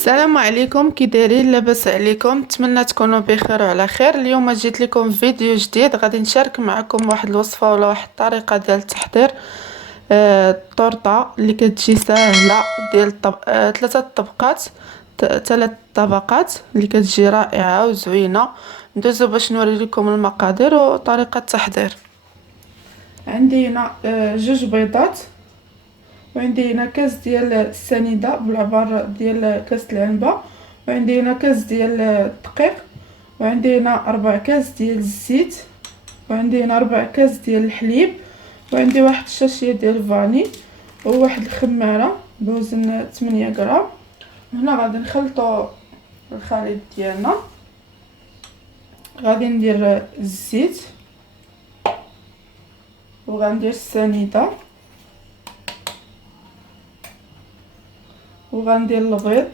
السلام عليكم، كي دايرين؟ لاباس عليكم؟ نتمنى تكونوا بخير وعلى خير. اليوم جيت لكم فيديو جديد، غادي نشارك معكم واحد الوصفه ولا واحد الطريقه ديال التحضير الطورطه اللي كتجي ساهله، ديال ثلاثه طبقات، ثلاث طبقات اللي كتجي رائعه وزوينه. ندوزو باش نوري لكم المقادير وطريقه التحضير. عندي هنا جوج بيضات، وعندي هنا كاس ديال السنيده بالعبار ديال كاس العنبه، وعندي هنا كاس ديال الدقيق، وعندي هنا 4 كاس ديال الزيت، وعندي هنا 4 كاس ديال الحليب، وعندي واحد الشاشيه ديال الفاني، وواحد الخماره بوزن 8 غرام. هنا غادي نخلطوا الخليط ديالنا. غادي ندير الزيت، وغندير السنيده، وغندير البيض.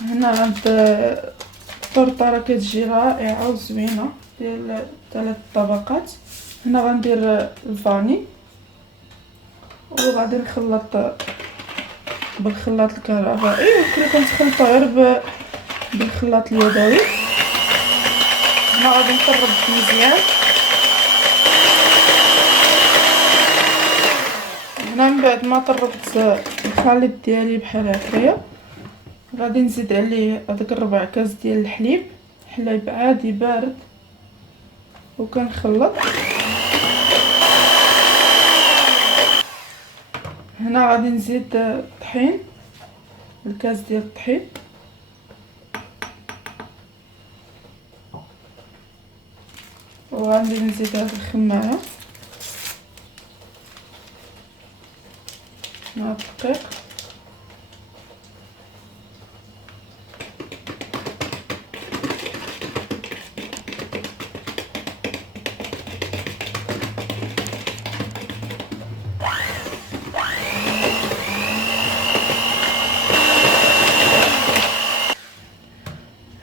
هنا عند الطرطه راه كتجي رائعه وزوينه ديال 3 طبقات. هنا غندير الفاني، وغادي نخلط بالخلاط الكهربائي، وكنت نخلطو غير بالخلاط اليدوي. هنا غادي نطرب مزيان. هنا من بعد ما طربت الخليط ديالي بحال هكايا، غادي نزيد عليه هذاك 4 كاس ديال الحليب، حليب عادي بارد، وكنخلط. هنا غادي نزيد الطحين، الكاس ديال الطحين، وغادي نزيد هاد الخماره مع الدقيق.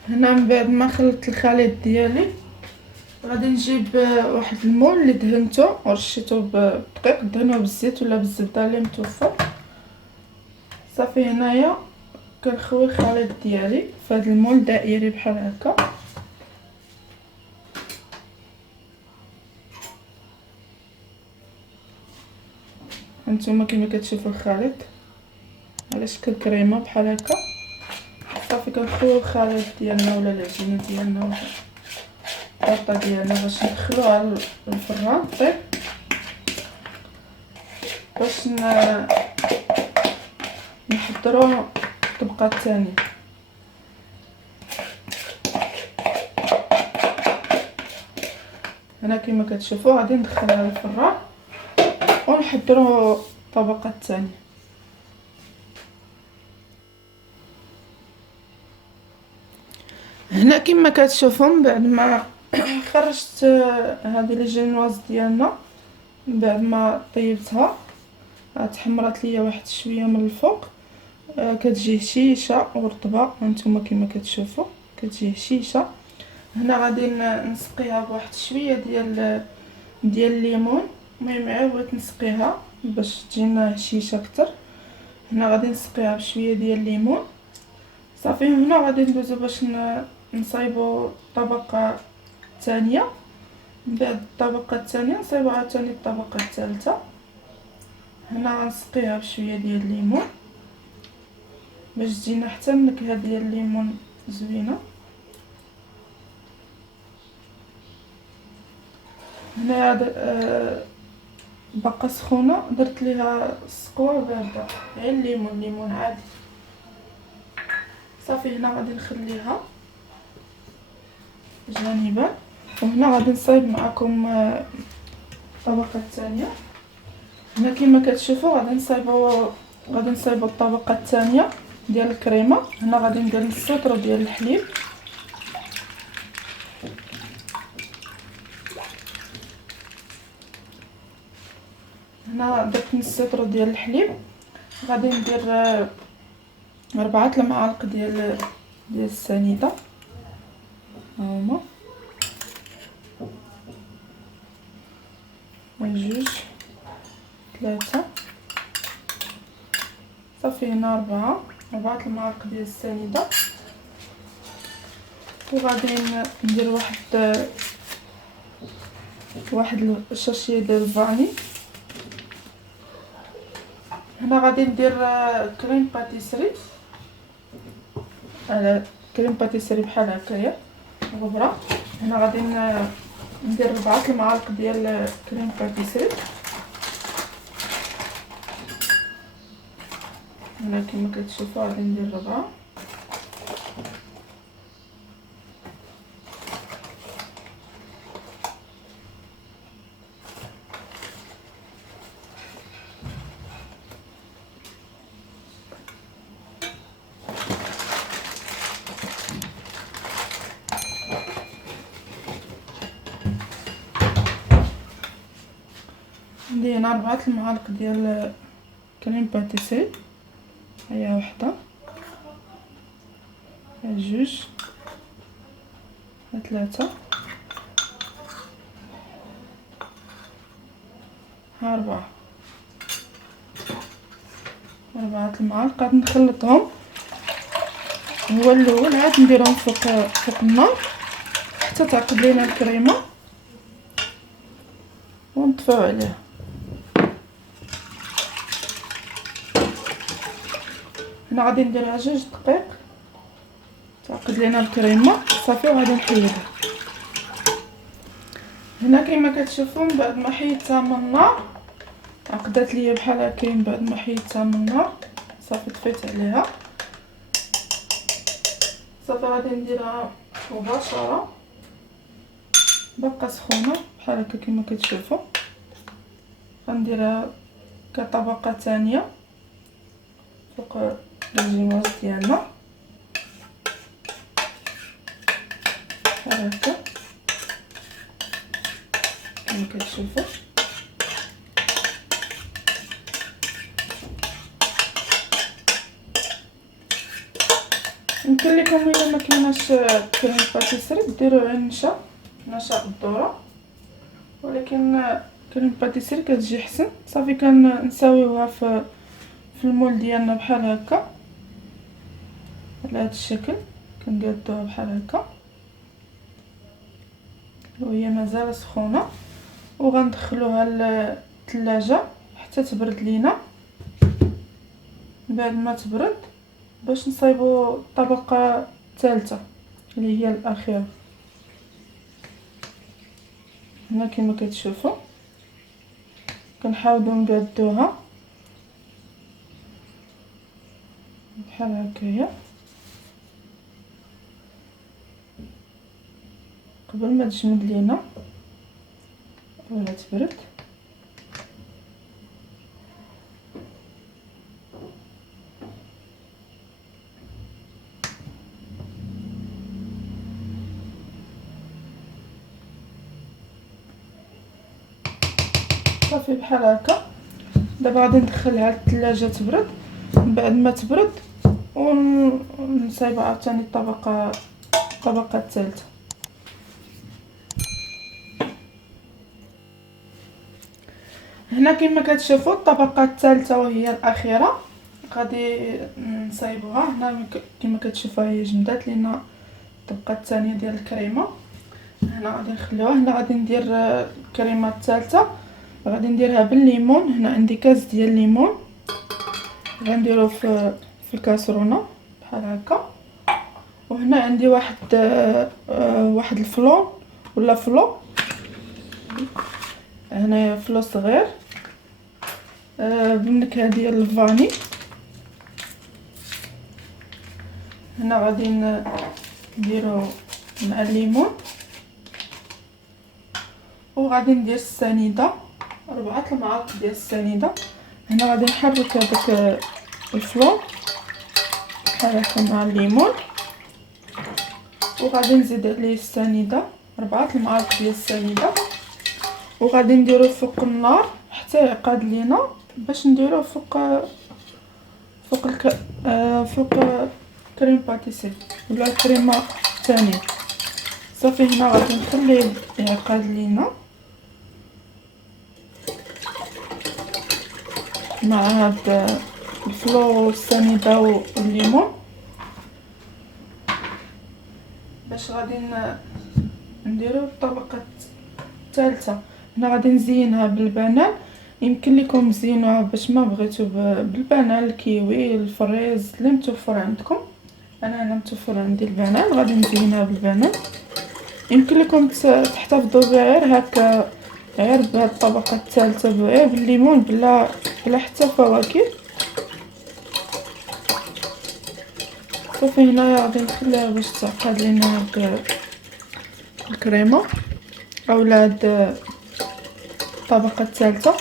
هنا من بعد ما خلطت الخليط ديالي، غادي نجيب واحد المول اللي دهنته ورشيته بالدقيق، دهنوه بالزيت ولا بالزبده اللي متوفر. صافي هنايا كنخوي الخليط ديالي في هذا المول دائري بحال هكا. هانتوما كما كتشوفوا الخليط على شكل كريمه بحال هكا. صافي كنخويو الخليط ديالنا ولا العجينه ديالنا ولا الطرطه ديالنا باش ندخلوها للفران طيب، باش نحضروا الطبقه الثانيه. هنا كما كتشوفوا غادي ندخلها للفران ونحضروا الطبقه الثانيه. هنا كما كتشوفوا من بعد ما خرجت هذه الجينواز ديالنا، من بعد ما طيبتها تحمرات ليا واحد شويه من الفوق، كتجي هشيشه ورطبه. هانتوما كما كتشوفوا كتجي هشيشه. هنا غادي نسقيها بواحد شويه ديال الليمون، المهم عاود نسقيها باش تجينا هشيشه اكثر. هنا غادي نسقيها بشويه ديال الليمون. صافي هنا غادي ندوزو باش نصايبوا الطبقه الثانيه. من بعد الطبقه الثانيه نصايبوا عاوتاني الطبقه الثالثه. هنا غنسقيها بشويه ديال الليمون باش تجينا حتى النكهه ديال الليمون زوينه. هنا باقا سخونه، درت ليها السقوه بارده، غير الليمون عادي. صافي هنا غادي نخليها جانبا. وهنا غادي نصايب معكم الطبقه الثانيه. هنا كما كتشوفوا غادي نصايبوا الطبقه الثانيه ديال الكريمه. هنا غادي ندير نص لتر ديال الحليب، هنا درت نص لتر ديال الحليب. غادي ندير 4 المعالق ديال السنيده، هما جوج 3 هنا 4 المعالق ديال السنيده، وغادي ندير واحد الشاشيه ديال الفاني. هنا غادي ندير كريم باتيسري، على كريم باتيسري بحال هكايا غبره. هنا غادي ندير 4 المعالق ديال كريم باتيسري. هنا كما كتشوفوا غادي ندير 4. عندي هنا 4 المعالق ديال كريم باتيسري، هيا وحده، ها جوج، ها 3، ها 4 المعالق. غادي نخلطهم، هو الاول عاد نديرهم فوق النار حتى تعقد لينا الكريمه ونطفيو عليها. هنا غادي نديرها 2 دقائق تعقد لينا الكريمه صافي، وغادي نحيدها. هنا كما كتشوفوا من بعد ما حيدتها من النار عقدات ليا بحال هكا. من بعد ما حيدتها من النار صافي طفيت عليها صافي. غادي نديرها مباشره باقا سخونه بحال هكا كما كتشوفوا. غنديرها كطبقه ثانيه فوق الجماز ديالنا بحال هكا كما كتشوفوا. يمكن لكم الا ما كايناش كريم باتيسري ديروا غير نشا الذره، ولكن كريم باتيسري كتجي حسن. صافي كنساويوها في المول ديالنا بحال هكا على هذا الشكل، كنقادوها بحال هكا وهي مازال سخونه، وغندخلوها للثلاجه حتى تبرد لينا. بعد ما تبرد باش نصايبوا الطبقه الثالثه اللي هي الاخيره. هنا كما كتشوفوا كنحاولوا نقادوها بحال هكايا قبل ما تجمد لينا ولا تبرد. صافي بحال هكا. دابا غادي ندخلها للثلاجه تبرد. من بعد ما تبرد ونصايبوا عاوتاني الطبقه الثالثه. هنا كما كتشوفوا الطبقه الثالثه وهي الاخيره غادي نصايبوها. هنا كما كتشوفوا هي جمدات لينا الطبقه الثانيه ديال الكريمه. هنا غادي نخليوها. هنا غادي ندير الكريمه الثالثه، غادي نديرها بالليمون. هنا عندي كاس ديال الليمون غنديروه في الكاسرونه بحال هكا. وهنا عندي واحد الفلون ولا فلو، هنا فلو صغير بالنكهه ديال الفاني. هنا غادي نديرو مع الليمون، وغادي ندير السنيده 4 المعالق ديال السنيده. هنا غادي نحرك هذاك الفلون بحال هكا مع الليمون، وغادي نزيد عليه السنيده 4 المعالق ديال السنيده، وغادي نديرو فوق النار حتى يعقد لينا باش نديروه فوق كريم باتيسري ولا الكريمه الثانيه. صافي هنا غادي نخليه يعقد لينا مع هاد الفلفل والسنيده والليمون باش غادي نديرو الطبقه الثالثه. هنا غادي نزينها بالبنان، يمكن لكم تزينوها باش ما بغيتو بالبنان، الكيوي، الفريز اللي متوفر عندكم. انا متوفر عندي البنان، غادي نزينها بالبنان. يمكن لكم تحتفظوا بها غير هكا، غير بهاد الطبقه الثالثه، غير بالليمون بلا حتى فواكه. صافي هنايا غادي نخليها باش تعقد لينا هاد الكريمه اولا هاد الطبقه الثالثه.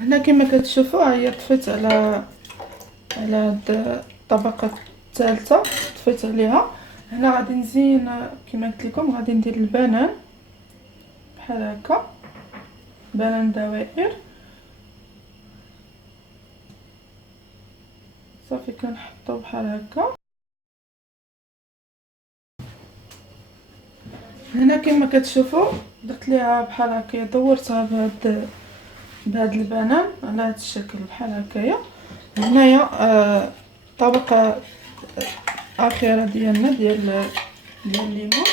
هنا كما كتشوفوا هي طفيت على هاد الطبقه الثالثه، طفيت عليها. هنا غادي نزين كما قلت لكم، غادي ندير البنان بحال هكا، بنان دوائر. صافي كنحطو بحال هكا. هنا كما كتشوفوا درت ليها بحال هكا، دورتها بهاد البنان على هاد الشكل بحال هكايا. هنايا طبقه اخيره ديالنا ديال الليمون.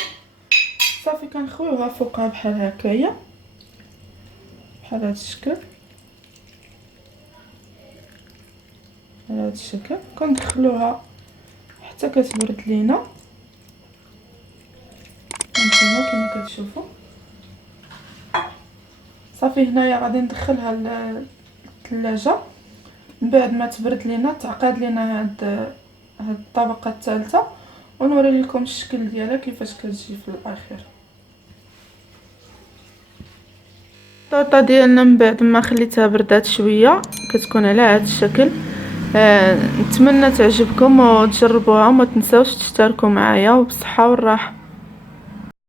صافي كنخويوها فوقها بحال هكايا، بحال هاد الشكل، على هاد الشكل. كندخلوها حتى كتبرد لينا هانتوما كما كتشوفوا. صافي هنايا غادي ندخلها للثلاجه. من بعد ما تبرد لينا، تعقد لينا هاد الطبقه الثالثه، ونوري لكم الشكل ديالها كيفاش كتجي في الاخير. الطورطه ديالنا من بعد ما خليتها بردات شويه كتكون على هذا الشكل. نتمنى تعجبكم وتجربوها، وما تنساوش تشتركوا معايا، وبصحه والراحه.